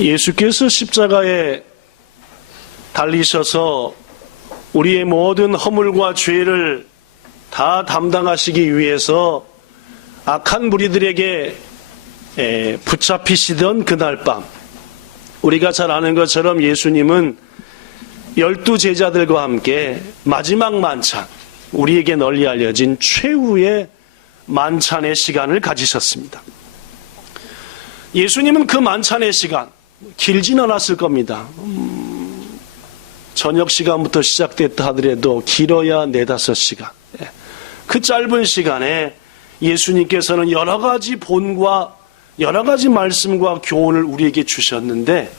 예수께서 십자가에 달리셔서 우리의 모든 허물과 죄를 다 담당하시기 위해서 악한 무리들에게 붙잡히시던 그날 밤, 우리가 잘 아는 것처럼 예수님은 12 제자들과 함께 마지막 만찬, 우리에게 널리 알려진 최후의 만찬의 시간을 가지셨습니다. 예수님은 그 만찬의 시간, 길진 않았을 겁니다. 저녁 시간부터 시작됐다 하더라도 길어야 4-5시간. 그 짧은 시간에 예수님께서는 여러 가지 본과 여러 가지 말씀과 교훈을 우리에게 주셨는데,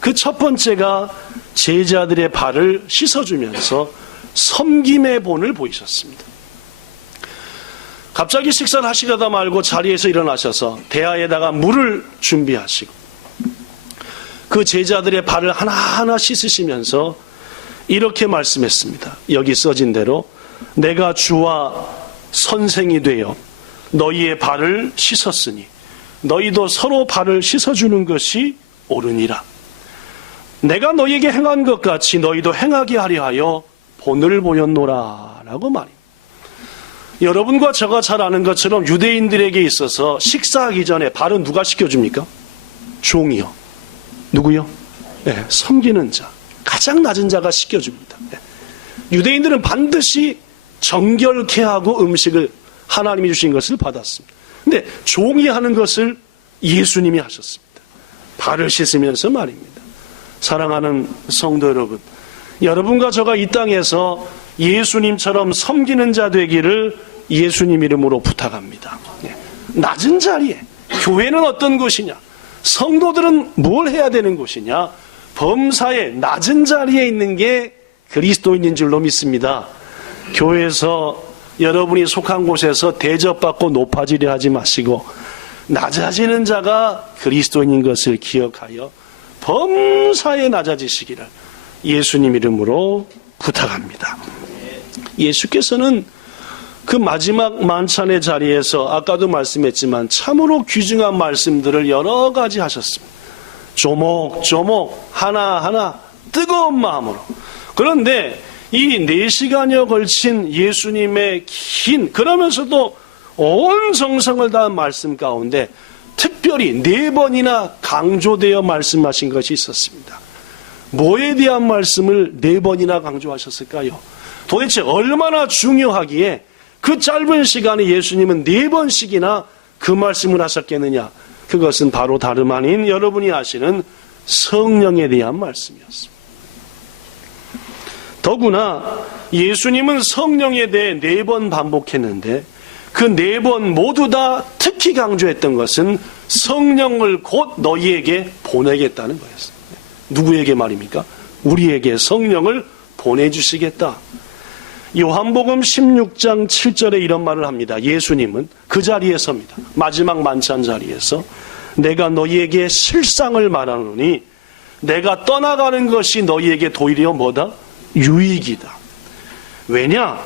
그 첫 번째가 제자들의 발을 씻어주면서 섬김의 본을 보이셨습니다. 갑자기 식사를 하시려다 말고 자리에서 일어나셔서 대야에다가 물을 준비하시고 그 제자들의 발을 하나하나 씻으시면서 이렇게 말씀했습니다. 여기 써진 대로 내가 주와 선생이 되어 너희의 발을 씻었으니 너희도 서로 발을 씻어주는 것이 옳으니라. 내가 너희에게 행한 것 같이 너희도 행하게 하려 하여 본을 보였노라 라고 말입니다. 여러분과 제가 잘 아는 것처럼 유대인들에게 있어서 식사하기 전에 발은 누가 씻겨줍니까? 종이요. 누구요? 네, 섬기는 자, 가장 낮은 자가 씻겨줍니다. 네. 유대인들은 반드시 정결케 하고 음식을 하나님이 주신 것을 받았습니다. 근데 종이 하는 것을 예수님이 하셨습니다. 발을 씻으면서 말입니다. 사랑하는 성도 여러분, 여러분과 저가 이 땅에서 예수님처럼 섬기는 자 되기를 예수님 이름으로 부탁합니다. 낮은 자리에, 교회는 어떤 곳이냐, 성도들은 뭘 해야 되는 곳이냐, 범사에 낮은 자리에 있는 게 그리스도인인 줄로 믿습니다. 교회에서 여러분이 속한 곳에서 대접받고 높아지려 하지 마시고 낮아지는 자가 그리스도인인 것을 기억하여 범사에 낮아지시기를 예수님 이름으로 부탁합니다. 예수께서는 그 마지막 만찬의 자리에서 아까도 말씀했지만 참으로 귀중한 말씀들을 여러 가지 하셨습니다. 조목조목 하나하나 뜨거운 마음으로. 그런데 이 4시간여 걸친 예수님의 긴, 그러면서도 온 정성을 다한 말씀 가운데 특별히 4번이나 강조되어 말씀하신 것이 있었습니다. 뭐에 대한 말씀을 4번이나 강조하셨을까요? 도대체 얼마나 중요하기에 그 짧은 시간에 예수님은 4번씩이나 그 말씀을 하셨겠느냐? 그것은 바로 다름 아닌 여러분이 아시는 성령에 대한 말씀이었습니다. 더구나 예수님은 성령에 대해 4번 반복했는데 그 4번 모두 다 특히 강조했던 것은 성령을 곧 너희에게 보내겠다는 거였습니다. 누구에게 말입니까? 우리에게 성령을 보내주시겠다. 요한복음 16장 7절에 이런 말을 합니다. 예수님은 그 자리에 섭니다. 마지막 만찬 자리에서 내가 너희에게 실상을 말하노니 내가 떠나가는 것이 너희에게 도리어 뭐다? 유익이다. 왜냐?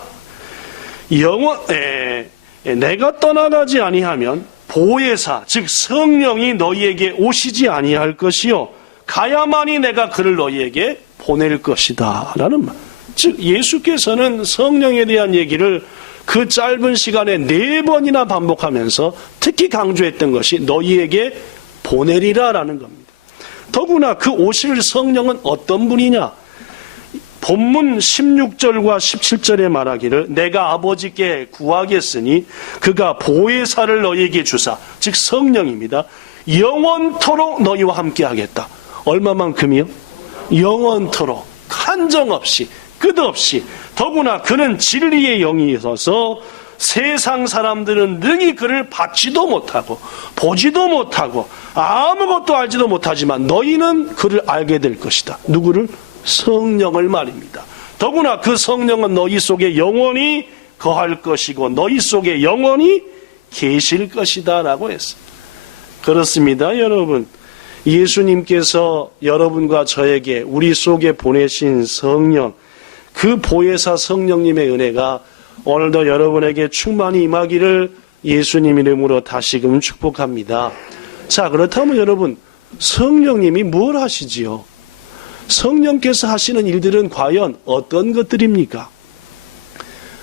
내가 떠나가지 아니하면 보혜사, 즉 성령이 너희에게 오시지 아니할 것이요 가야만이 내가 그를 너희에게 보낼 것이다 라는 말. 즉 예수께서는 성령에 대한 얘기를 그 짧은 시간에 4번이나 반복하면서 특히 강조했던 것이 너희에게 보내리라 라는 겁니다. 더구나 그 오실 성령은 어떤 분이냐? 본문 16절과 17절에 말하기를 내가 아버지께 구하겠으니 그가 보혜사를 너희에게 주사, 즉 성령입니다. 영원토록 너희와 함께 하겠다. 얼마만큼이요? 영원토록 한정없이 끝없이. 더구나 그는 진리의 영이 있어서 세상 사람들은 능히 그를 받지도 못하고 보지도 못하고 아무것도 알지도 못하지만 너희는 그를 알게 될 것이다. 누구를? 성령을 말입니다. 더구나 그 성령은 너희 속에 영원히 거할 것이고 너희 속에 영원히 계실 것이다 라고 했습니다. 그렇습니다. 여러분, 예수님께서 여러분과 저에게 우리 속에 보내신 성령, 그 보혜사 성령님의 은혜가 오늘도 여러분에게 충만히 임하기를 예수님 이름으로 다시금 축복합니다. 자, 그렇다면 여러분, 성령님이 뭘 하시지요? 성령께서 하시는 일들은 과연 어떤 것들입니까?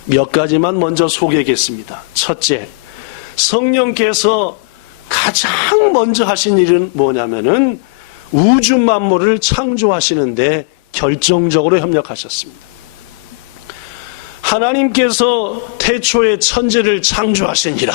몇 가지만 먼저 소개하겠습니다. 첫째, 성령께서 가장 먼저 하신 일은 뭐냐면은 우주 만물을 창조하시는데 결정적으로 협력하셨습니다. 하나님께서 태초에 천지를 창조하시니라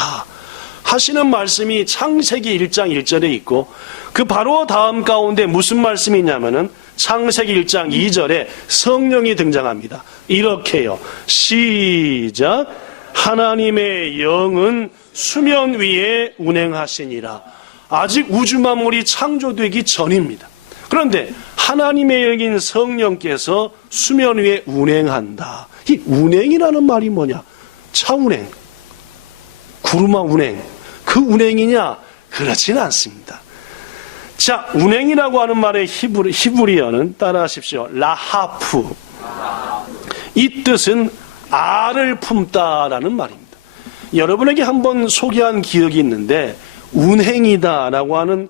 하시는 말씀이 창세기 1장 1절에 있고, 그 바로 다음 가운데 무슨 말씀이 있냐면은 창세기 1장 2절에 성령이 등장합니다. 이렇게요. 시작. 하나님의 영은 수면 위에 운행하시니라. 아직 우주 만물이 창조되기 전입니다. 그런데 하나님의 영인 성령께서 수면 위에 운행한다. 이 운행이라는 말이 뭐냐? 차운행, 구름아 운행, 그 운행이냐? 그렇지는 않습니다. 자, 운행이라고 하는 말의 히브리어는 따라하십시오. 라하프. 이 뜻은 알을 품다라는 말입니다. 여러분에게 한번 소개한 기억이 있는데, 운행이다라고 하는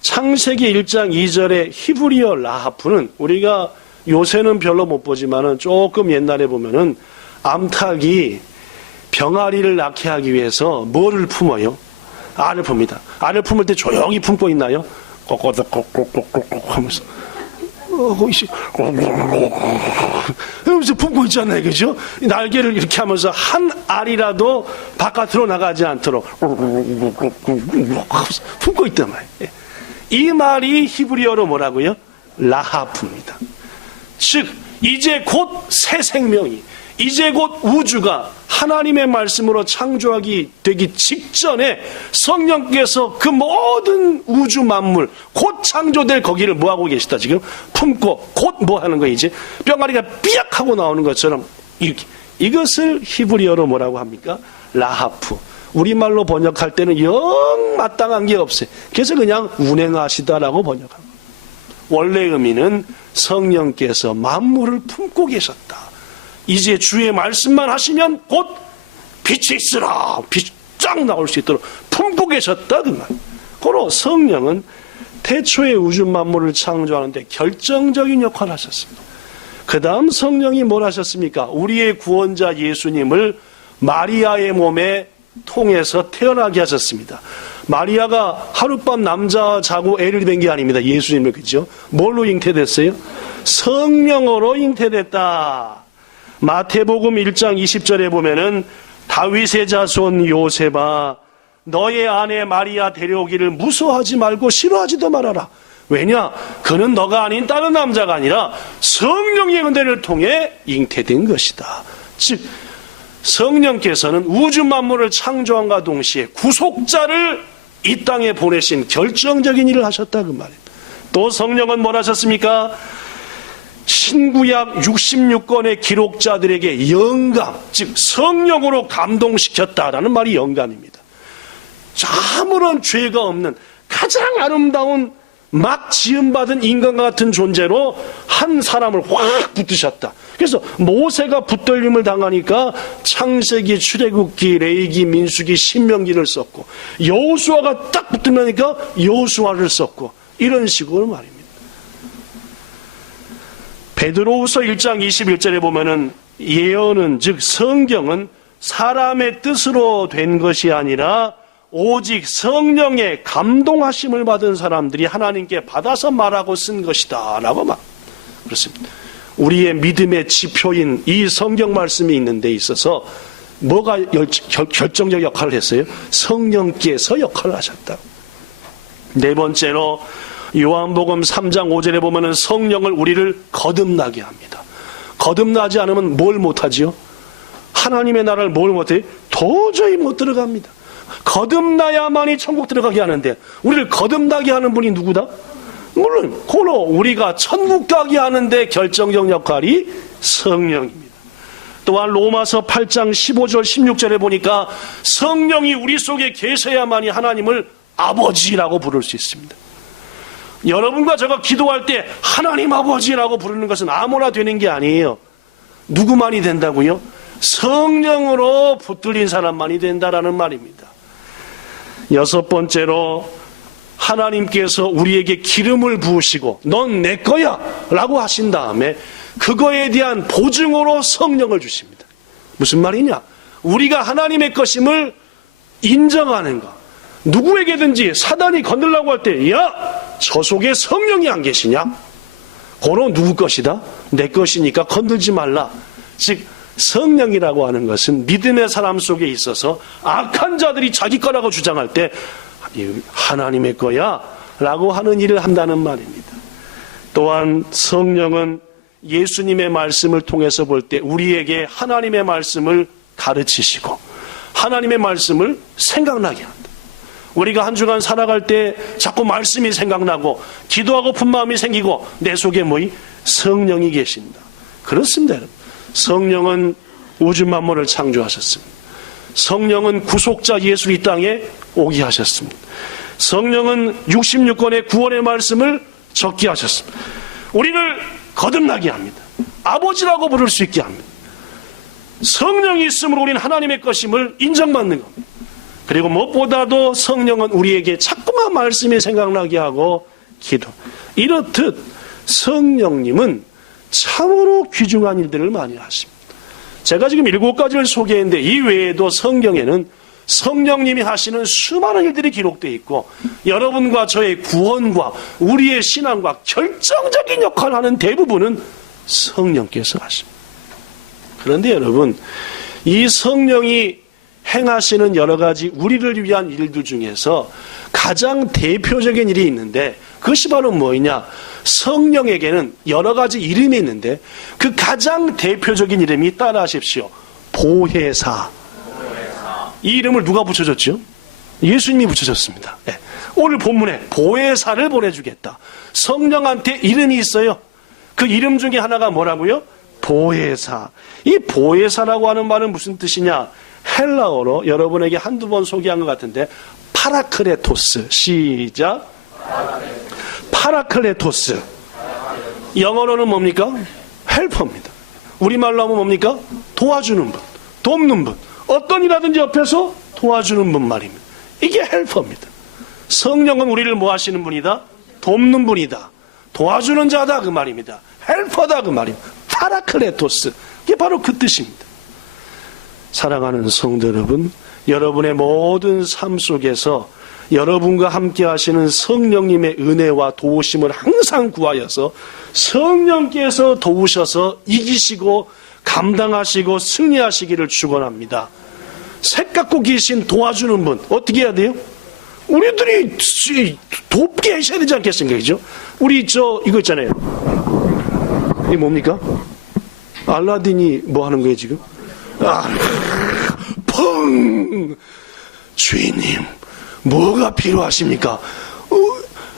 창세기 1장 2절의 히브리어 라하프는 우리가 요새는 별로 못 보지만은 조금 옛날에 보면은 암탉이 병아리를 낳게 하기 위해서 뭐를 품어요? 알을 풉니다. 알을 품을 때 조용히 품고 있나요? 꼭꼭꼭꼭꼭꼭 하면서 이러면서 품고 있잖아요. 그죠? 날개를 이렇게 하면서 한 알이라도 바깥으로 나가지 않도록 품고 있단 말이에요. 이 말이 히브리어로 뭐라고요? 라하프입니다. 즉 이제 곧 새 생명이, 이제 곧 우주가 하나님의 말씀으로 창조하기 되기 직전에 성령께서 그 모든 우주 만물 곧 창조될 거기를 뭐하고 계시다 지금? 품고 곧 뭐하는 거예요? 이제 병아리가 삐약 하고 나오는 것처럼 이렇게. 이것을 히브리어로 뭐라고 합니까? 라하프. 우리말로 번역할 때는 영 마땅한 게 없어요. 그래서 그냥 운행하시다라고 번역합니다. 원래 의미는 성령께서 만물을 품고 계셨다. 이제 주의 말씀만 하시면 곧 빛이 있으라, 빛이 쫙 나올 수 있도록 품고 계셨다 그 말. 고로 성령은 태초에 우주 만물을 창조하는데 결정적인 역할을 하셨습니다. 그 다음 성령이 뭘 하셨습니까? 우리의 구원자 예수님을 마리아의 몸에 통해서 태어나게 하셨습니다. 마리아가 하룻밤 남자 자고 애를 뵌 게 아닙니다. 예수님을. 그죠? 뭘로 잉태됐어요? 성령으로 잉태됐다. 마태복음 1장 20절에 보면은 다윗의 자손 요셉아, 너의 아내 마리아 데려오기를 무서워하지 말고 싫어하지도 말아라. 왜냐? 그는 너가 아닌 다른 남자가 아니라 성령의 은혜를 통해 잉태된 것이다. 즉 성령께서는 우주 만물을 창조함과 동시에 구속자를 이 땅에 보내신 결정적인 일을 하셨다 그 말입니다. 또 성령은 뭘 하셨습니까? 신구약 66권의 기록자들에게 영감, 즉 성령으로 감동시켰다라는 말이 영감입니다. 아무런 죄가 없는 가장 아름다운 막 지음받은 인간과 같은 존재로 한 사람을 확 붙드셨다. 그래서 모세가 붙들림을 당하니까 창세기, 출애굽기, 레위기, 민수기, 신명기를 썼고, 여호수아가 딱 붙으니까 여호수아를 썼고, 이런 식으로 말입니다. 베드로후서 1장 21절에 보면은 예언은, 즉 성경은 사람의 뜻으로 된 것이 아니라 오직 성령의 감동하심을 받은 사람들이 하나님께 받아서 말하고 쓴 것이다 라고 말. 그렇습니다. 우리의 믿음의 지표인 이 성경 말씀이 있는 데 있어서 뭐가 결정적 역할을 했어요? 성령께서 역할을 하셨다. 네 번째로 요한복음 3장 5절에 보면은 성령을 우리를 거듭나게 합니다. 거듭나지 않으면 뭘 못하지요? 하나님의 나라를 뭘 못해요? 도저히 못 들어갑니다. 거듭나야만이 천국 들어가게 하는데 우리를 거듭나게 하는 분이 누구다? 물론 고로 우리가 천국 가게 하는데 결정적 역할이 성령입니다. 또한 로마서 8장 15절 16절에 보니까 성령이 우리 속에 계셔야만이 하나님을 아버지라고 부를 수 있습니다. 여러분과 제가 기도할 때 하나님 아버지라고 부르는 것은 아무나 되는 게 아니에요. 누구만이 된다고요? 성령으로 붙들린 사람만이 된다라는 말입니다. 여섯 번째로 하나님께서 우리에게 기름을 부으시고 넌 내 거야 라고 하신 다음에 그거에 대한 보증으로 성령을 주십니다. 무슨 말이냐? 우리가 하나님의 것임을 인정하는 것. 누구에게든지 사단이 건들라고 할 때, 야, 저 속에 성령이 안 계시냐? 그건 누구 것이다? 내 것이니까 건들지 말라. 즉 성령이라고 하는 것은 믿음의 사람 속에 있어서 악한 자들이 자기 거라고 주장할 때 하나님의 거야 라고 하는 일을 한다는 말입니다. 또한 성령은 예수님의 말씀을 통해서 볼 때 우리에게 하나님의 말씀을 가르치시고 하나님의 말씀을 생각나게 한다. 우리가 한 주간 살아갈 때 자꾸 말씀이 생각나고 기도하고픈 마음이 생기고 내 속에 뭐이? 성령이 계신다. 그렇습니다. 여러분. 성령은 우주 만물을 창조하셨습니다. 성령은 구속자 예수를 이 땅에 오게 하셨습니다. 성령은 66권의 구원의 말씀을 적게 하셨습니다. 우리를 거듭나게 합니다. 아버지라고 부를 수 있게 합니다. 성령이 있으므로 우리는 하나님의 것임을 인정받는 겁니다. 그리고 무엇보다도 성령은 우리에게 자꾸만 말씀이 생각나게 하고 기도. 이렇듯 성령님은 참으로 귀중한 일들을 많이 하십니다. 제가 지금 7가지를 소개했는데 이 외에도 성경에는 성령님이 하시는 수많은 일들이 기록되어 있고 여러분과 저의 구원과 우리의 신앙과 결정적인 역할을 하는 대부분은 성령께서 하십니다. 그런데 여러분, 이 성령이 행하시는 여러 가지 우리를 위한 일들 중에서 가장 대표적인 일이 있는데 그것이 바로 뭐냐? 성령에게는 여러 가지 이름이 있는데 그 가장 대표적인 이름이 따라하십시오. 보혜사. 이 이름을 누가 붙여줬죠? 예수님이 붙여줬습니다. 네. 오늘 본문에 보혜사를 보내주겠다. 성령한테 이름이 있어요. 그 이름 중에 하나가 뭐라고요? 보혜사. 이 보혜사라고 하는 말은 무슨 뜻이냐? 헬라어로 여러분에게 한두 번 소개한 것 같은데 파라클레토스. 시작. 파라클레토스. 영어로는 뭡니까? 헬퍼입니다. 우리말로 하면 뭡니까? 도와주는 분, 돕는 분. 어떤 일하든지 옆에서 도와주는 분 말입니다. 이게 헬퍼입니다. 성령은 우리를 뭐 하시는 분이다? 돕는 분이다. 도와주는 자다 그 말입니다. 헬퍼다 그 말입니다. 파라클레토스. 이게 바로 그 뜻입니다. 사랑하는 성도 여러분, 여러분의 모든 삶 속에서 여러분과 함께 하시는 성령님의 은혜와 도우심을 항상 구하여서 성령께서 도우셔서 이기시고 감당하시고 승리하시기를 축원합니다. 새갖고 계신 도와주는 분 어떻게 해야 돼요? 우리들이 돕게 하셔야 되지 않겠습니까? 그죠? 우리 이거 있잖아요. 이게 뭡니까? 알라딘이 뭐 하는 거예요 지금? 펑! 주인님 뭐가 필요하십니까?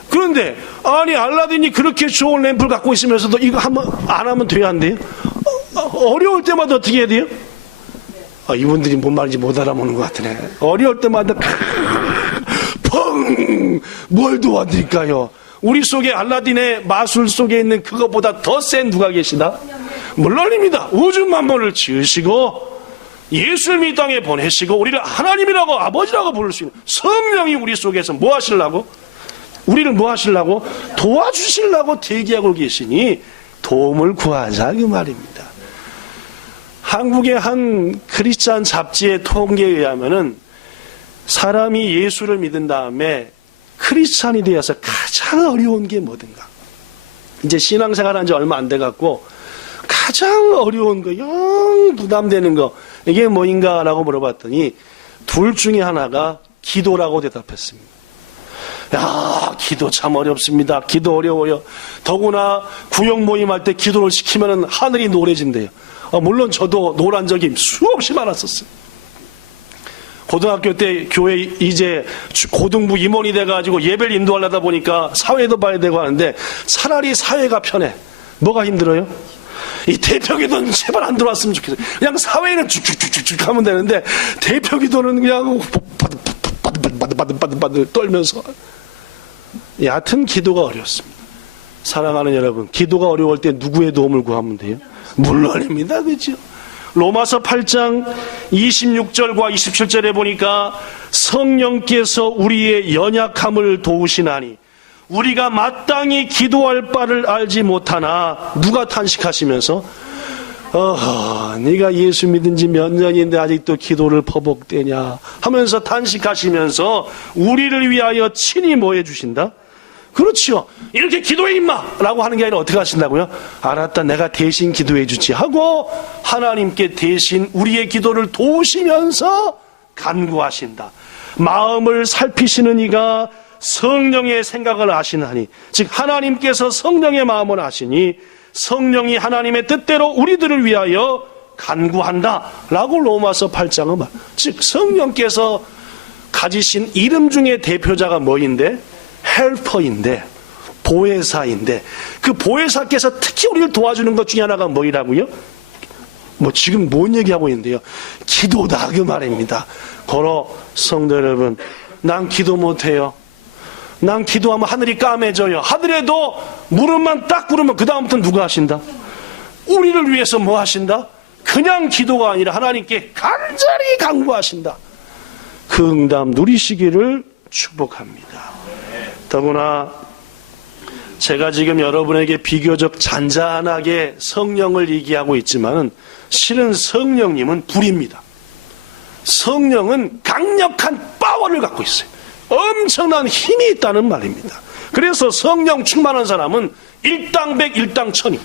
그런데 아니 알라딘이 그렇게 좋은 램프를 갖고 있으면서도 이거 한번 안 하면 돼야 안 돼요? 어려울 때마다 어떻게 해야 돼요? 이분들이 뭔 말인지 못 알아보는 것 같으네. 어려울 때마다 펑! 뭘 도와드릴까요? 우리 속에 알라딘의 마술 속에 있는 그것보다 더 센 누가 계시다? 물론입니다. 우주 만물을 지으시고 예수님이 이 땅에 보내시고 우리를 하나님이라고 아버지라고 부를 수 있는 성령이 우리 속에서 뭐 하시려고? 우리를 뭐 하시려고? 도와주시려고 대기하고 계시니 도움을 구하자 그 말입니다. 한국의 한 크리스찬 잡지의 통계에 의하면은 사람이 예수를 믿은 다음에 크리스찬이 되어서 가장 어려운 게 뭐든가. 이제 신앙생활 한 지 얼마 안 돼갖고 가장 어려운 거, 영 부담되는 거 이게 뭐인가라고 물어봤더니 둘 중에 하나가 기도라고 대답했습니다. 야, 기도 참 어렵습니다. 기도 어려워요. 더구나 구역 모임할 때 기도를 시키면 하늘이 노래진대요. 물론 저도 노란 적이 수없이 많았었어요. 고등학교 때 교회 이제 고등부 임원이 돼가지고 예배를 인도하려다 보니까 사회도 봐야 되고 하는데 차라리 사회가 편해. 뭐가 힘들어요? 이 대표기도는 제발 안 들어왔으면 좋겠어요. 그냥 사회는 쭉쭉쭉쭉 하면 되는데 대표기도는 그냥 바들 떨면서. 얕은 기도가 어렵습니다. 사랑하는 여러분, 기도가 어려울 때 누구의 도움을 구하면 돼요? 물론입니다. 그렇죠? 로마서 8장 26절과 27절에 보니까 성령께서 우리의 연약함을 도우시나니 우리가 마땅히 기도할 바를 알지 못하나, 누가 탄식하시면서 네가 예수 믿은 지 몇 년인데 아직도 기도를 퍼벅대냐 하면서 탄식하시면서 우리를 위하여 친히 뭐 해주신다? 그렇지요. 이렇게 기도해 임마 라고 하는 게 아니라 어떻게 하신다고요? 알았다, 내가 대신 기도해 주지 하고 하나님께 대신 우리의 기도를 도우시면서 간구하신다. 마음을 살피시는 이가 성령의 생각을 아시나니, 즉 하나님께서 성령의 마음을 아시니 성령이 하나님의 뜻대로 우리들을 위하여 간구한다 라고 로마서 8장은 말. 즉 성령께서 가지신 이름 중에 대표자가 뭐인데? 헬퍼인데, 보혜사인데, 그 보혜사께서 특히 우리를 도와주는 것 중에 하나가 뭐이라고요? 지금 뭔 얘기하고 있는데요? 기도다 그 말입니다. 고로 성도 여러분, 난 기도 못해요. 난 기도하면 하늘이 까매져요. 하늘에도 무릎만 딱 꿇으면 그 다음부터 누가 하신다? 우리를 위해서 뭐 하신다? 그냥 기도가 아니라 하나님께 간절히 간구하신다. 그 응답 누리시기를 축복합니다. 더구나 제가 지금 여러분에게 비교적 잔잔하게 성령을 얘기하고 있지만 실은 성령님은 불입니다. 성령은 강력한 파워를 갖고 있어요. 엄청난 힘이 있다는 말입니다. 그래서 성령 충만한 사람은 일당백 일당천이.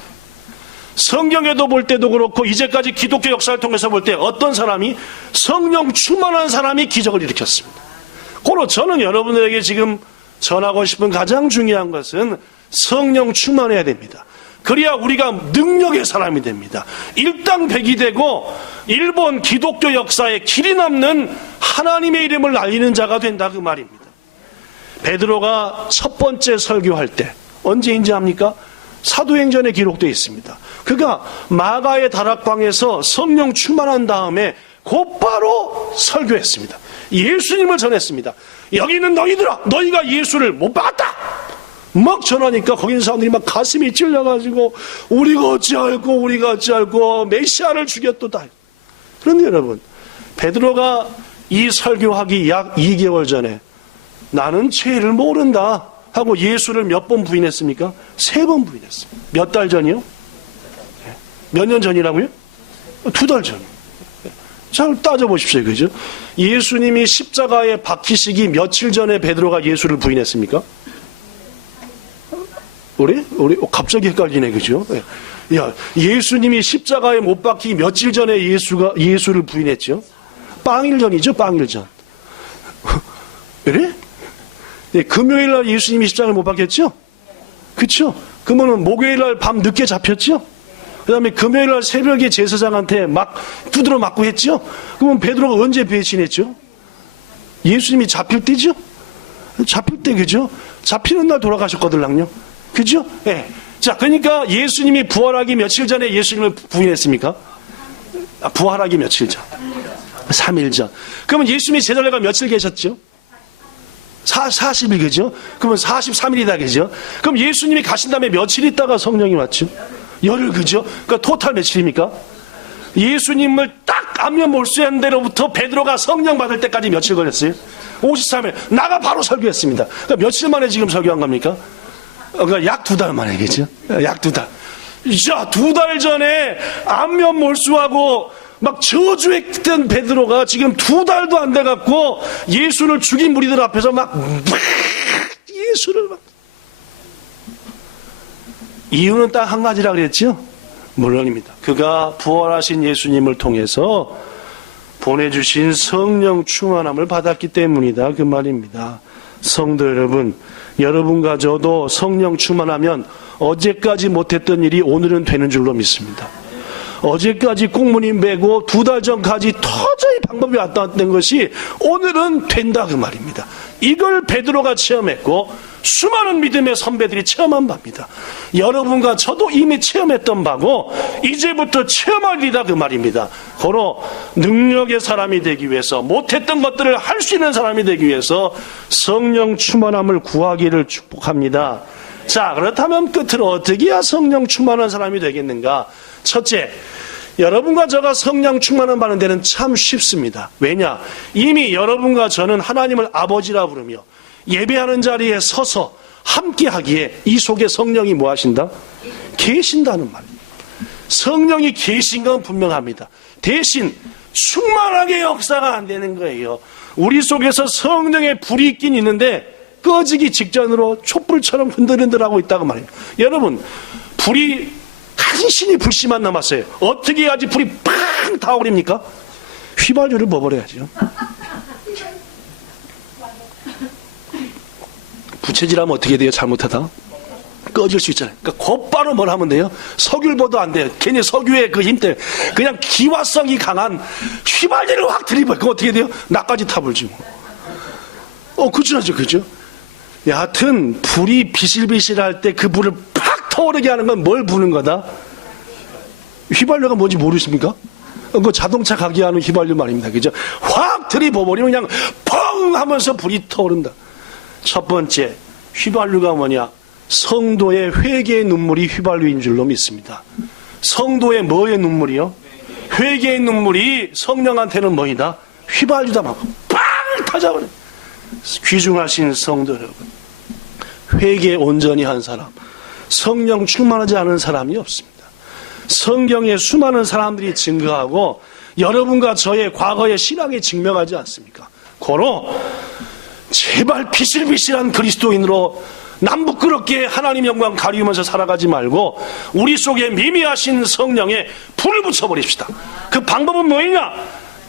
성경에도 볼 때도 그렇고 이제까지 기독교 역사를 통해서 볼 때 어떤 사람이 성령 충만한 사람이 기적을 일으켰습니다. 고로 저는 여러분들에게 지금 전하고 싶은 가장 중요한 것은 성령 충만해야 됩니다. 그래야 우리가 능력의 사람이 됩니다. 일당백이 되고 일본 기독교 역사에 길이 남는 하나님의 이름을 알리는 자가 된다 그 말입니다. 베드로가 첫 번째 설교할 때 언제인지 압니까? 사도행전에 기록되어 있습니다. 그가 마가의 다락방에서 성령 충만한 다음에 곧바로 설교했습니다. 예수님을 전했습니다. 여기 있는 너희들아, 너희가 예수를 못 봤다 막 전하니까 거기 있는 사람들이 막 가슴이 찔려가지고 우리가 어찌할꼬 메시아를 죽였도다. 그런데 여러분, 베드로가 이 설교하기 약 2개월 전에 나는 죄를 모른다 하고 예수를 몇 번 부인했습니까? 3번 부인했습니다. 몇 달 전이요? 몇 년 전이라고요? 2달 전. 잘 따져보십시오. 그죠? 예수님이 십자가에 박히시기 며칠 전에 베드로가 예수를 부인했습니까? 우리 갑자기 헷갈리네. 그죠? 야, 예수님이 십자가에 못 박히기 며칠 전에 예수를 부인했죠? 빵일 전이죠? 빵일 전. 그래? 네, 금요일 날 예수님이 십자가에 못 박혔죠? 그쵸? 그러면 목요일 날 밤 늦게 잡혔죠? 그 다음에 금요일 날 새벽에 제사장한테 막 두드러 맞고 했죠? 그러면 베드로가 언제 배신했죠? 예수님이 잡힐 때죠? 잡힐 때, 그죠? 잡히는 날 돌아가셨거든요. 그죠? 예. 네. 자, 그러니까 예수님이 부활하기 며칠 전에 예수님을 부인했습니까? 부활하기 며칠 전? 3일 전. 그러면 예수님이 제자리가 며칠 계셨죠? 40일, 그죠? 그러면 43일이다, 그죠? 그럼 예수님이 가신 다음에 며칠 있다가 성령이 왔죠? 열흘, 그죠? 그러니까 토탈 며칠입니까? 예수님을 딱 안면 몰수한 데로부터 베드로가 성령 받을 때까지 며칠 걸렸어요? 53일. 나가 바로 설교했습니다. 그러니까 며칠 만에 지금 설교한 겁니까? 그러니까 약 2달 만에, 그죠? 약 2달. 자, 2달 전에 안면 몰수하고 막 저주했던 베드로가 지금 2달도 안 돼갖고 예수를 죽인 무리들 앞에서 막 예수를 막. 이유는 딱 한 가지라 그랬죠? 물론입니다. 그가 부활하신 예수님을 통해서 보내주신 성령 충만함을 받았기 때문이다 그 말입니다. 성도 여러분, 여러분과 저도 성령 충만하면 어제까지 못했던 일이 오늘은 되는 줄로 믿습니다. 어제까지 꽁무니 메고 2달 전까지 도저히 방법이 안 나왔던 것이 오늘은 된다 그 말입니다. 이걸 베드로가 체험했고 수많은 믿음의 선배들이 체험한 바입니다. 여러분과 저도 이미 체험했던 바고 이제부터 체험할 일이다 그 말입니다. 고로 능력의 사람이 되기 위해서 못했던 것들을 할 수 있는 사람이 되기 위해서 성령 충만함을 구하기를 축복합니다. 자, 그렇다면 끝으로 어떻게 해야 성령 충만한 사람이 되겠는가? 첫째, 여러분과 저가 성령 충만을 받는 데는 참 쉽습니다. 왜냐? 이미 여러분과 저는 하나님을 아버지라 부르며 예배하는 자리에 서서 함께 하기에 이 속에 성령이 뭐 하신다? 계신다는 말입니다. 성령이 계신 건 분명합니다. 대신 충만하게 역사가 안 되는 거예요. 우리 속에서 성령의 불이 있긴 있는데 꺼지기 직전으로 촛불처럼 흔들흔들하고 있다고 말이에요. 여러분, 불이 간신히 불씨만 남았어요. 어떻게 해야지 불이 팡 타오릅니까? 휘발유를 버버려야죠. 부채질하면 어떻게 돼요? 잘못하다 꺼질 수 있잖아요. 그러니까 곧바로 뭘 하면 돼요? 석유를 안 돼요. 괜히 석유의 그 힘 때문에 그냥 기화성이 강한 휘발유를 확 들이버려. 그럼 어떻게 돼요? 나까지 타불지 뭐. 그죠? 여하튼 불이 비실비실할 때 그 불을 팍 타오르게 하는 건 뭘 부는 거다? 휘발유가 뭔지 모르십니까? 그 자동차 가게 하는 휘발유 말입니다. 그죠? 확 들이버리면 그냥 펑 하면서 불이 타오른다. 첫 번째, 휘발유가 뭐냐? 성도의 회개의 눈물이 휘발유인 줄로 믿습니다. 성도의 뭐의 눈물이요? 회개의 눈물이 성령한테는 뭐이다? 휘발유다. 막 빵 터져버려. 귀중하신 성도 여러분, 회개 온전히 한 사람, 성령 충만하지 않은 사람이 없습니다. 성경에 수많은 사람들이 증거하고 여러분과 저의 과거의 신앙이 증명하지 않습니까? 고로 제발 비실비실한 그리스도인으로 남부끄럽게 하나님 영광 가리우면서 살아가지 말고 우리 속에 미미하신 성령에 불을 붙여버립시다. 그 방법은 뭐냐?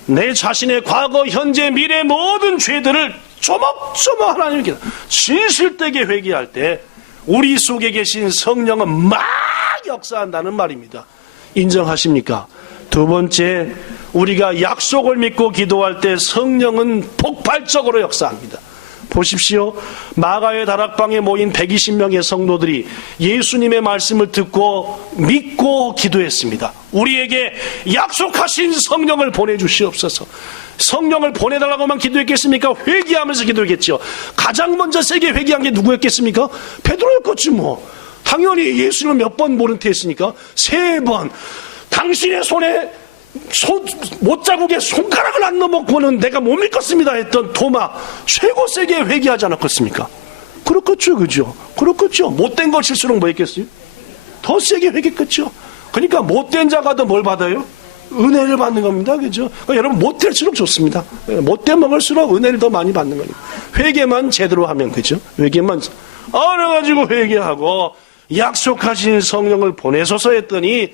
내 자신의 과거, 현재, 미래 모든 죄들을 조목조목 하나님께 진실되게 회개할 때 우리 속에 계신 성령은 막 역사한다는 말입니다. 인정하십니까? 두 번째, 우리가 약속을 믿고 기도할 때 성령은 폭발적으로 역사합니다. 보십시오. 마가의 다락방에 모인 120명의 성도들이 예수님의 말씀을 듣고 믿고 기도했습니다. 우리에게 약속하신 성령을 보내주시옵소서. 성령을 보내달라고만 기도했겠습니까? 회개하면서 기도했겠죠. 가장 먼저 세게 회개한 게 누구였겠습니까? 베드로였겠지 뭐. 당연히 예수님을 몇 번 모른 테 했으니까 3번. 당신의 손에 못자국에 손가락을 안 넣어먹고는 내가 못 믿겠습니다 했던 도마, 최고 세게 회개하지 않았겠습니까? 그렇겠죠. 그렇겠죠. 못된 것일수록 뭐 했겠어요? 더 세게 회개했겠죠. 그러니까 못된 자가 더 뭘 받아요? 은혜를 받는 겁니다. 그죠? 그러니까 여러분, 못될수록 좋습니다. 못돼 먹을수록 은혜를 더 많이 받는 거니까. 회개만 제대로 하면, 그죠? 회개만 알아가지고 회개하고 약속하신 성령을 보내소서 했더니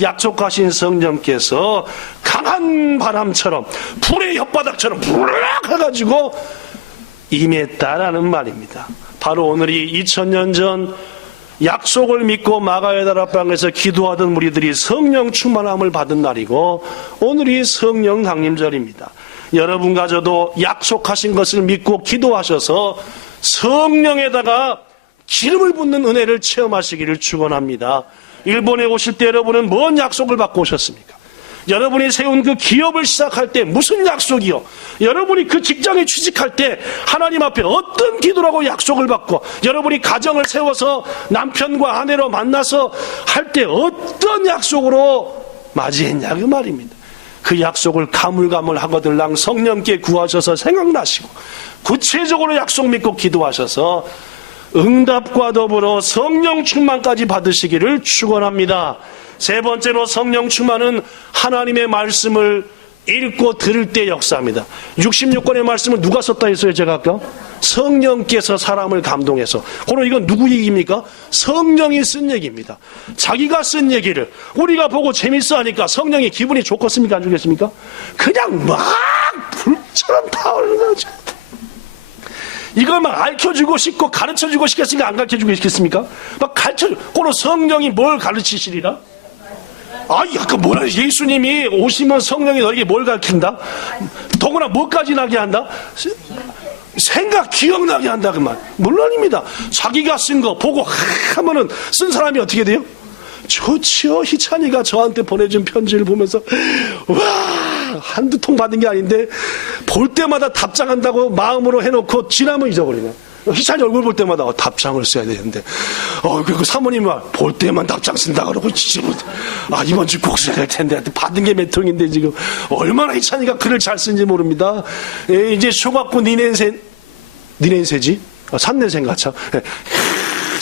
약속하신 성령께서 강한 바람처럼 불의 혓바닥처럼 부르륵 해가지고 임했다라는 말입니다. 바로 오늘이 2000년 전 약속을 믿고 마가의 다락방에서 기도하던 무리들이 성령 충만함을 받은 날이고 오늘이 성령 강림절입니다. 여러분과 저도 약속하신 것을 믿고 기도하셔서 성령에다가 기름을 붓는 은혜를 체험하시기를 축원합니다. 일본에 오실 때 여러분은 뭔 약속을 받고 오셨습니까? 여러분이 세운 그 기업을 시작할 때 무슨 약속이요? 여러분이 그 직장에 취직할 때 하나님 앞에 어떤 기도라고 약속을 받고, 여러분이 가정을 세워서 남편과 아내로 만나서 할 때 어떤 약속으로 맞이했냐 그 말입니다. 그 약속을 가물가물하거들랑 성령께 구하셔서 생각나시고 구체적으로 약속 믿고 기도하셔서 응답과 더불어 성령 충만까지 받으시기를 축원합니다. 세 번째로 성령 충만은 하나님의 말씀을 읽고 들을 때 역사합니다. 66권의 말씀을 누가 썼다 했어요? 제가 아까 성령께서 사람을 감동해서. 그럼 이건 누구 얘기입니까? 성령이 쓴 얘기입니다. 자기가 쓴 얘기를 우리가 보고 재밌어 하니까 성령이 기분이 좋겠습니까? 안 좋겠습니까? 그냥 막 불처럼 타오르는 거죠. 이걸 막 알려주고 싶고 가르쳐주고 싶겠습니까? 안 가르쳐주고 싶겠습니까? 막 가르쳐주고. 그럼 성령이 뭘 가르치시리라? 아까 뭐라, 예수님이 오시면 성령이 너에게 뭘 가르친다? 더구나 뭐까지 나게 한다? 생각, 기억나게 한다, 그 말. 물론입니다. 자기가 쓴 거 보고 하면은 쓴 사람이 어떻게 돼요? 좋지요. 희찬이가 저한테 보내준 편지를 보면서 와, 한두 통 받은 게 아닌데 볼 때마다 답장한다고 마음으로 해놓고 지나면 잊어버리네. 희찬이 얼굴 볼 때마다 답장을 써야 되는데, 그리고 사모님이 볼 때만 답장 쓴다 그러고, 이번 주 꼭 써야 될 텐데, 받은 게 몇 통인데 지금 얼마나 희찬이가 글을 잘 쓰는지 모릅니다. 이제 초등학교 니넨세지? 3년생가 참.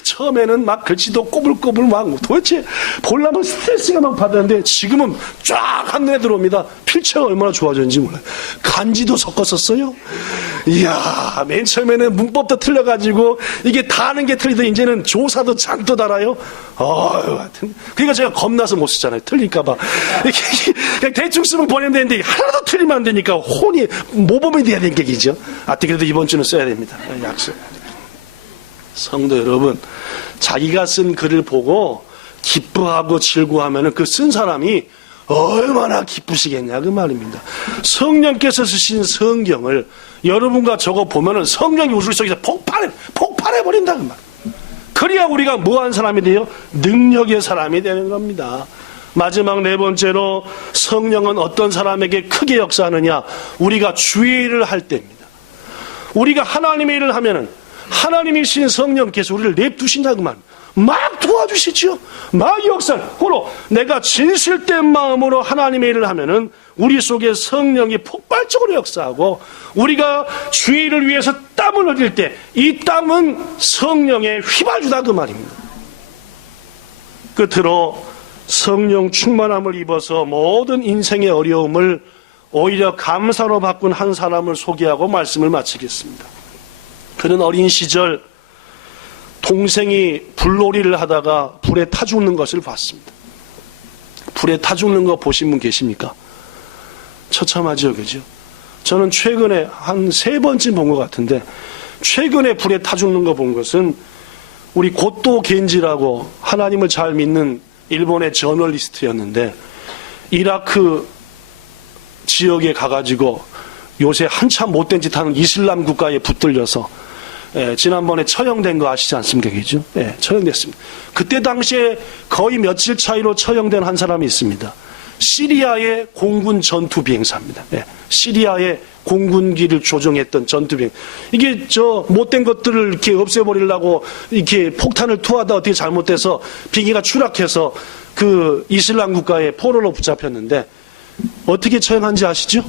처음에는 막 글씨도 꼬불꼬불 막 도대체 보려면 스트레스가 막 받았는데 지금은 쫙 한눈에 들어옵니다. 필체가 얼마나 좋아졌는지 몰라요. 간지도 섞었었어요. 이야, 맨 처음에는 문법도 틀려가지고 이게 다 하는 게 틀리더 이제는 조사도 잔뜩 달아요. 하여튼 그러니까 제가 겁나서 못 쓰잖아요. 틀릴까봐. 그냥 대충 쓰면 보내면 되는데 하나도 틀리면 안 되니까 혼이 모범이 돼야 되는 얘기죠. 그래도 이번 주는 써야 됩니다. 약속. 성도 여러분, 자기가 쓴 글을 보고 기뻐하고 즐거워하면 그 쓴 사람이 얼마나 기쁘시겠냐 그 말입니다. 성령께서 쓰신 성경을 여러분과 저거 보면은 성령이 우리 속에서 폭발해 버린다 그 말. 그래야 우리가 뭐한 사람이 돼요? 능력의 사람이 되는 겁니다. 마지막 네 번째로 성령은 어떤 사람에게 크게 역사하느냐? 우리가 주의 일을 할 때입니다. 우리가 하나님의 일을 하면은 하나님이신 성령께서 우리를 냅두신다 그 말. 막 도와주시죠. 막 역사. 고로 내가 진실된 마음으로 하나님의 일을 하면은 우리 속에 성령이 폭발적으로 역사하고 우리가 주의 일을 위해서 땀을 흘릴 때 이 땀은 성령의 휘발유다 그 말입니다. 끝으로 성령 충만함을 입어서 모든 인생의 어려움을 오히려 감사로 바꾼 한 사람을 소개하고 말씀을 마치겠습니다. 그는 어린 시절 동생이 불놀이를 하다가 불에 타 죽는 것을 봤습니다. 불에 타 죽는 거 보신 분 계십니까? 처참하죠, 그죠? 저는 최근에 한 3번쯤 본 것 같은데 최근에 불에 타 죽는 거 본 것은 우리 고토 겐지라고 하나님을 잘 믿는 일본의 저널리스트였는데 이라크 지역에 가가지고 요새 한참 못된 짓 하는 이슬람 국가에 붙들려서 지난번에 처형된 거 아시지 않습니까? 그죠? 처형됐습니다. 그때 당시에 거의 며칠 차이로 처형된 한 사람이 있습니다. 시리아의 공군 전투 비행사입니다. 시리아의 공군기를 조종했던 전투 비행. 이게 못된 것들을 이렇게 없애버리려고 이렇게 폭탄을 투하다 어떻게 잘못돼서 비행기가 추락해서 그 이슬람 국가의 포로로 붙잡혔는데 어떻게 처형한지 아시죠?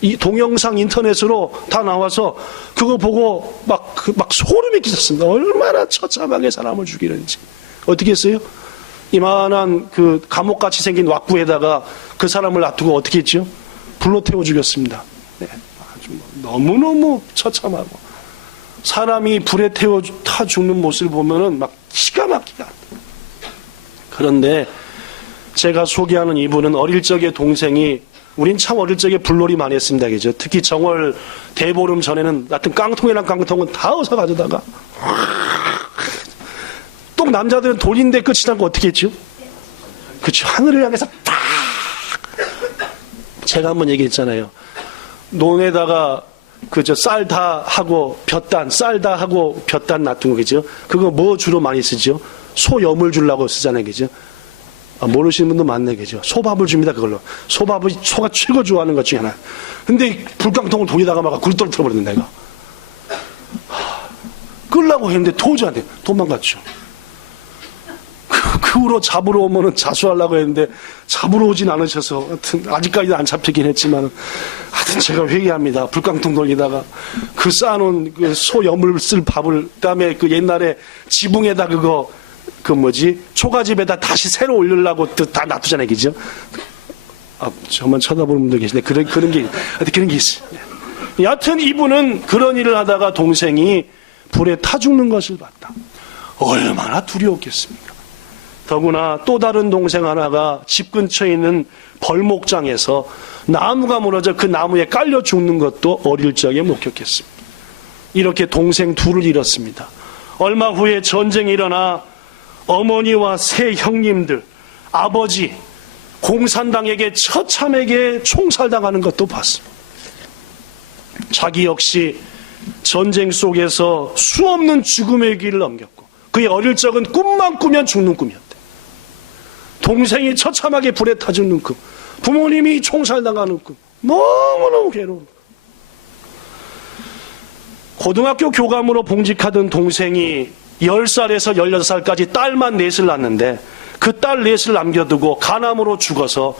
이 동영상 인터넷으로 다 나와서 그거 보고 막 소름이 끼쳤습니다. 얼마나 처참하게 사람을 죽이는지. 어떻게 했어요? 이만한 그 감옥같이 생긴 왁구에다가 그 사람을 놔두고 어떻게 했죠? 불로 태워 죽였습니다. 아주 너무너무 처참하고 사람이 불에 타 죽는 모습을 보면은 막 기가 막히다. 그런데 제가 소개하는 이분은 어릴 적에 동생이 우린 참 어릴 적에 불놀이 많이 했습니다. 그죠? 특히 정월 대보름 전에는 하여튼 깡통이랑 깡통은 다 어서 가져다가 또 남자들은 돌인데 끝이 나고 어떻게 했죠? 그렇죠. 하늘을 향해서 팍! 제가 한번 얘기했잖아요. 논에다가 쌀 다 하고 쌀 다 하고 볕단 놔둔 거 그죠? 그거 뭐 주로 많이 쓰죠? 소 염을 주려고 쓰잖아요. 그죠? 모르시는 분도 많네, 그죠? 소밥을 줍니다, 그걸로. 소밥을 소가 최고 좋아하는 것 중에 하나. 근데 불깡통을 돌리다가 막 굴 떨어뜨려버렸네, 내가. 끌라고 했는데 도저히 안 돼. 도망갔죠. 그 후로 잡으러 오면은 자수하려고 했는데 잡으러 오진 않으셔서 하여튼 아직까지도 안 잡히긴 했지만 하여튼 제가 회개합니다. 불깡통 돌리다가 그 쌓아놓은 그 소 염을 쓸 밥을 그다음에 그 옛날에 지붕에다 초가집에다 다시 새로 올리려고 다 놔두잖아요, 그죠? 저만 쳐다보는 분들 계시네. 그런 게 있어요. 여하튼 이분은 그런 일을 하다가 동생이 불에 타 죽는 것을 봤다. 얼마나 두려웠겠습니까? 더구나 또 다른 동생 하나가 집 근처에 있는 벌목장에서 나무가 무너져 그 나무에 깔려 죽는 것도 어릴 적에 목격했습니다. 이렇게 동생 둘을 잃었습니다. 얼마 후에 전쟁이 일어나 어머니와 세 형님들, 아버지, 공산당에게 처참하게 총살당하는 것도 봤습니다. 자기 역시 전쟁 속에서 수없는 죽음의 길을 넘겼고 그의 어릴 적은 꿈만 꾸면 죽는 꿈이었대. 동생이 처참하게 불에 타 죽는 꿈, 부모님이 총살당하는 꿈, 너무너무 괴로운. 고등학교 교감으로 봉직하던 동생이 10살에서 16살까지 딸만 넷을 낳았는데 그 딸 넷을 남겨두고 간암으로 죽어서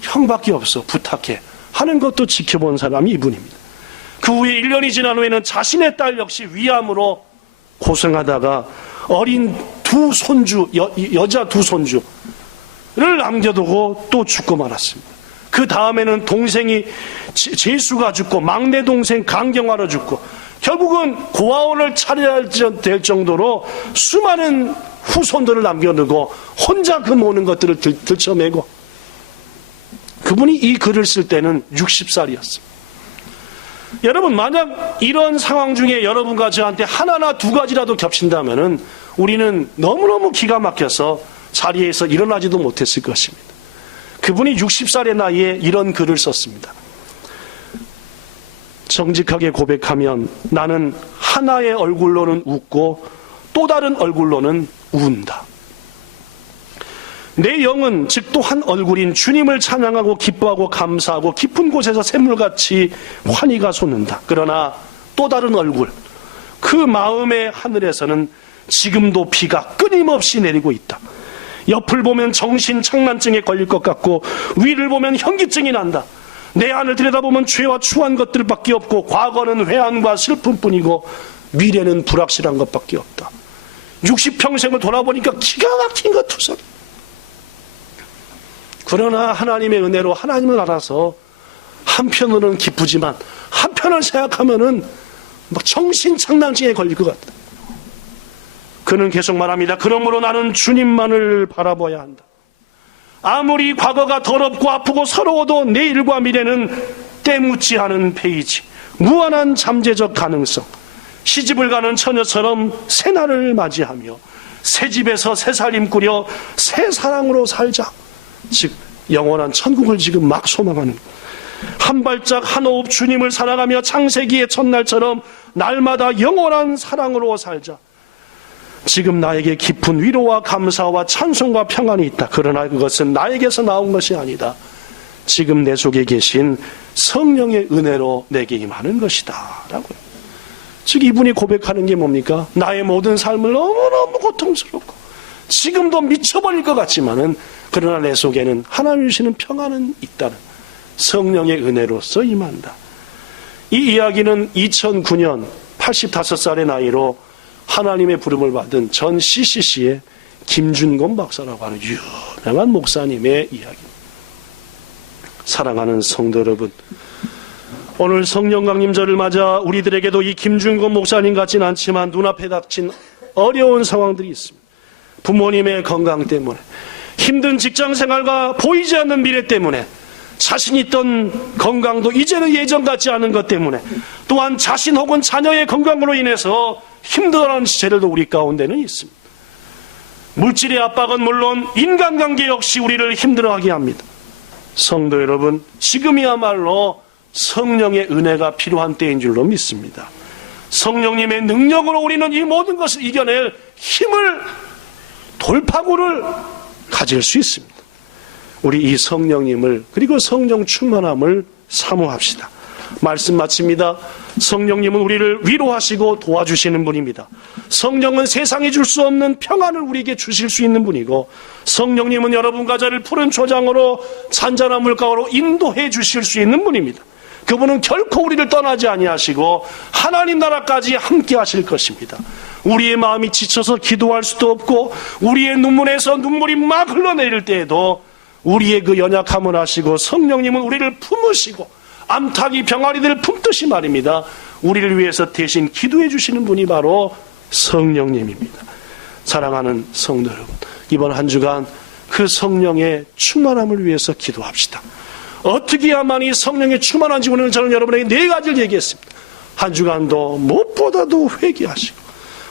형밖에 없어 부탁해 하는 것도 지켜본 사람이 이분입니다. 그 후에 1년이 지난 후에는 자신의 딸 역시 위암으로 고생하다가 어린 두 손주, 여자 두 손주를 남겨두고 또 죽고 말았습니다. 그 다음에는 동생이 재수가 죽고 막내 동생 강경화로 죽고 결국은 고아원을 차려야 될 정도로 수많은 후손들을 남겨두고 혼자 그 모든 것들을 들쳐매고 그분이 이 글을 쓸 때는 60살이었습니다. 여러분, 만약 이런 상황 중에 여러분과 저한테 하나나 두 가지라도 겹친다면 우리는 너무너무 기가 막혀서 자리에서 일어나지도 못했을 것입니다. 그분이 60살의 나이에 이런 글을 썼습니다. 정직하게 고백하면 나는 하나의 얼굴로는 웃고 또 다른 얼굴로는 운다. 내 영은 즉 또 한 얼굴인 주님을 찬양하고 기뻐하고 감사하고 깊은 곳에서 샘물같이 환희가 솟는다. 그러나 또 다른 얼굴, 그 마음의 하늘에서는 지금도 비가 끊임없이 내리고 있다. 옆을 보면 정신착란증에 걸릴 것 같고 위를 보면 현기증이 난다. 내 안을 들여다보면 죄와 추한 것들밖에 없고 과거는 회한과 슬픔뿐이고 미래는 불확실한 것밖에 없다. 60평생을 돌아보니까 기가 막힌 것 투성. 그러나 하나님의 은혜로 하나님을 알아서 한편으로는 기쁘지만 한편을 생각하면은 막 정신착란증에 걸릴 것 같다. 그는 계속 말합니다. 그러므로 나는 주님만을 바라봐야 한다. 아무리 과거가 더럽고 아프고 서러워도 내일과 미래는 때묻지 않은 페이지, 무한한 잠재적 가능성, 시집을 가는 처녀처럼 새날을 맞이하며 새 집에서 새 살림 꾸려 새 사랑으로 살자. 즉 영원한 천국을 지금 막 소망하는, 한 발짝 한 호흡 주님을 사랑하며 창세기의 첫날처럼 날마다 영원한 사랑으로 살자. 지금 나에게 깊은 위로와 감사와 찬송과 평안이 있다. 그러나 그것은 나에게서 나온 것이 아니다. 지금 내 속에 계신 성령의 은혜로 내게 임하는 것이다 라고요. 즉 이분이 고백하는 게 뭡니까? 나의 모든 삶을 너무너무 고통스럽고 지금도 미쳐버릴 것 같지만은 그러나 내 속에는 하나님 주시는 평안은 있다는 성령의 은혜로서 임한다. 이 이야기는 2009년 85살의 나이로 하나님의 부름을 받은 전 CCC의 김준건 박사라고 하는 유명한 목사님의 이야기입니다. 사랑하는 성도 여러분, 오늘 성령 강림절을 맞아 우리들에게도 이 김준건 목사님 같지는 않지만 눈앞에 닥친 어려운 상황들이 있습니다. 부모님의 건강 때문에, 힘든 직장생활과 보이지 않는 미래 때문에, 자신 있던 건강도 이제는 예전 같지 않은 것 때문에, 또한 자신 혹은 자녀의 건강으로 인해서 힘들어하는 시체들도 우리 가운데는 있습니다. 물질의 압박은 물론 인간관계 역시 우리를 힘들어하게 합니다. 성도 여러분, 지금이야말로 성령의 은혜가 필요한 때인 줄로 믿습니다. 성령님의 능력으로 우리는 이 모든 것을 이겨낼 힘을, 돌파구를 가질 수 있습니다. 우리 이 성령님을, 그리고 성령 충만함을 사모합시다. 말씀 마칩니다. 성령님은 우리를 위로하시고 도와주시는 분입니다. 성령은 세상이 줄 수 없는 평안을 우리에게 주실 수 있는 분이고, 성령님은 여러분과 저를 푸른 초장으로 잔잔한 물가로 인도해 주실 수 있는 분입니다. 그분은 결코 우리를 떠나지 아니하시고 하나님 나라까지 함께 하실 것입니다. 우리의 마음이 지쳐서 기도할 수도 없고 우리의 눈물에서 눈물이 막 흘러내릴 때에도 우리의 그 연약함을 아시고 성령님은 우리를 품으시고 암탉이 병아리들을 품듯이 말입니다. 우리를 위해서 대신 기도해 주시는 분이 바로 성령님입니다. 사랑하는 성도 여러분, 이번 한 주간 그 성령의 충만함을 위해서 기도합시다. 어떻게 해야만이 성령의 충만한지 오늘 저는 여러분에게 4가지를 얘기했습니다. 한 주간도 무엇보다도 회개하시고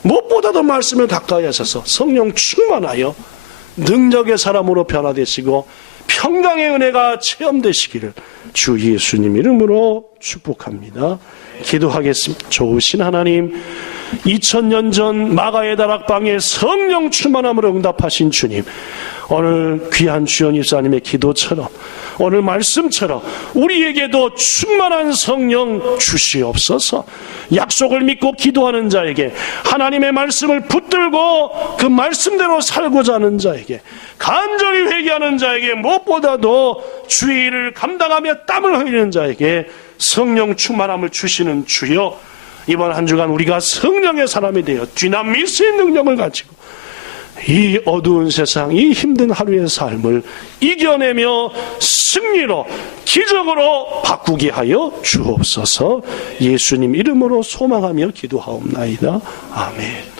무엇보다도 말씀을 가까이 하셔서 성령 충만하여 능력의 사람으로 변화되시고 평강의 은혜가 체험되시기를 주 예수님 이름으로 축복합니다. 기도하겠습니다. 좋으신 하나님, 2000년 전 마가의 다락방에 성령 충만함으로 응답하신 주님, 오늘 귀한 주연 입사님의 기도처럼 오늘 말씀처럼 우리에게도 충만한 성령 주시옵소서. 약속을 믿고 기도하는 자에게, 하나님의 말씀을 붙들고 그 말씀대로 살고자 하는 자에게, 간절히 회개하는 자에게, 무엇보다도 주의 일을 감당하며 땀을 흘리는 자에게 성령 충만함을 주시는 주여, 이번 한 주간 우리가 성령의 사람이 되어 뒤나미스의 능력을 가지고 이 어두운 세상, 이 힘든 하루의 삶을 이겨내며 승리로, 기적으로 바꾸게 하여 주옵소서. 예수님 이름으로 소망하며 기도하옵나이다. 아멘.